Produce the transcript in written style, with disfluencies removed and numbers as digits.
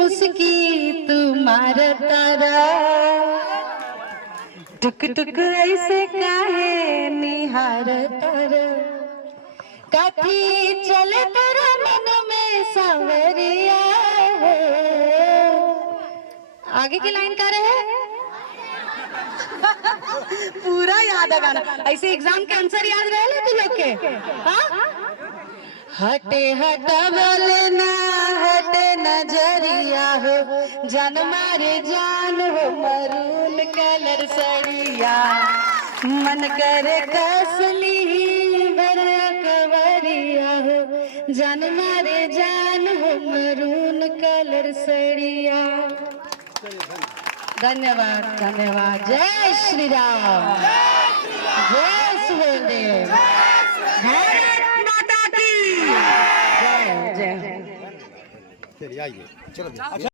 मुस्की तुम्हार तारा टुक टुक ऐसे काहे निहार तारा काठी चले तेरा मन में सावरिया हो। आगे की लाइन का रहे पूरा याद है गाना। ऐसे एग्जाम के आंसर याद रहे तू लोग के? हाँ? हटे हटवल ना हटे नजरिया हो जान मारे जान हो मरून कलर सड़िया मन करे कसली कवरिया हो जान मारे जान हो मरून कलर सड़िया। धन्यवाद धन्यवाद। जय श्री राम जय सुहेलदेव भारत माता की जय जय। चलिए आइए चलो।